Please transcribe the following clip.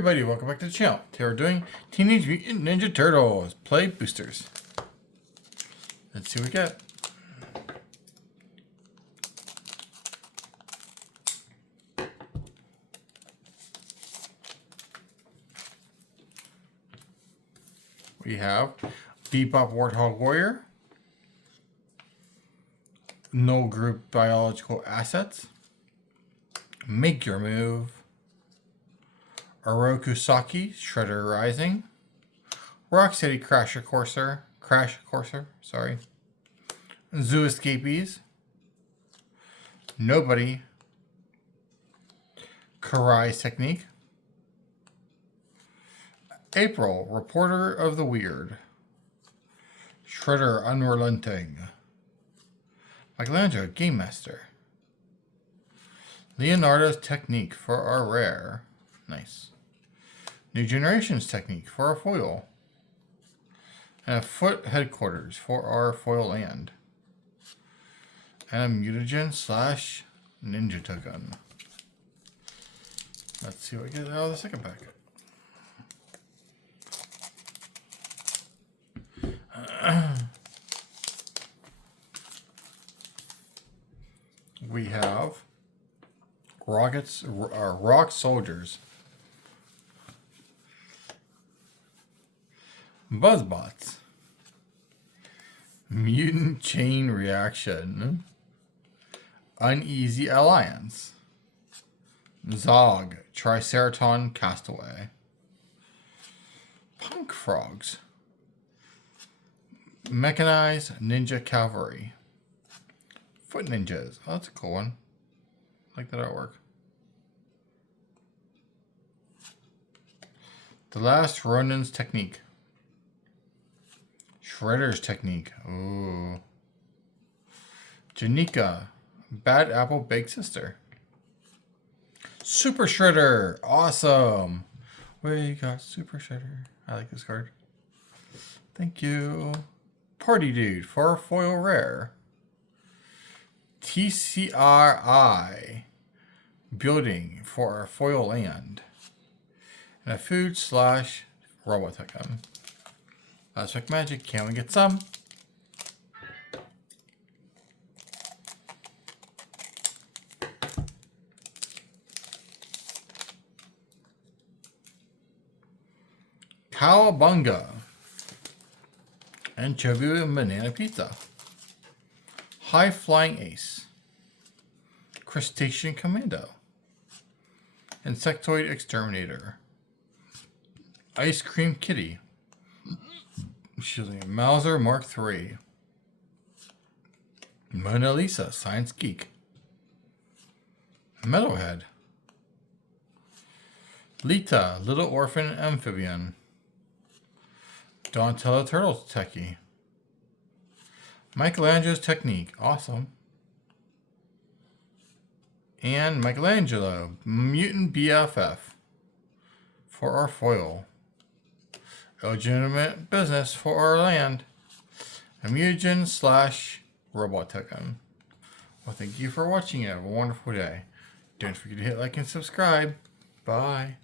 Everybody, welcome back to the channel. Today we're doing Teenage Mutant Ninja Turtles Play Boosters. Let's see what we got. We have Bebop Warthog Warrior, No Group Biological Assets, Make Your Move, Orokusaki Shredder Rising, Rocksteady Crash Courser, Zoo Escapees, Nobody, Karai's Technique, April, Reporter of the Weird, Shredder Unrelenting, Michelangelo Game Master, Leonardo's Technique for our rare, nice, New Generation's Technique for our foil, and a Foot Headquarters for our foil land, and a Mutagen slash Ninja Token. Let's see what we get out of the second pack. We have Rock Soldiers, Buzzbots, Mutant Chain Reaction, Uneasy Alliance, Zog Triceraton Castaway, Punk Frogs, Mechanized Ninja Cavalry, Foot Ninjas. Oh, that's a cool one. I like that artwork. The Last Ronin's Technique, Shredder's Technique. Ooh. Janika, Bad Apple Big Sister. Super Shredder. Awesome. We got Super Shredder. I like this card. Thank you. Party Dude for our foil rare. TCRI Building for our foil land. And a food slash robot token. Last Week Magic, can we get some? Cowabunga. Anchovy and Banana Pizza. High Flying Ace. Crustacean Commando. Insectoid Exterminator. Ice Cream Kitty. Excuse me. Mauser Mark III. Mona Lisa Science Geek. Metalhead. Lita Little Orphan Amphibian. Donatello Turtles Techie. Michelangelo's Technique. Awesome. And Michelangelo Mutant BFF for our foil. Illegitimate Business for our land. A Mutagen slash robot token. Well, thank you for watching. Have a wonderful day. Don't forget to hit like and subscribe. Bye.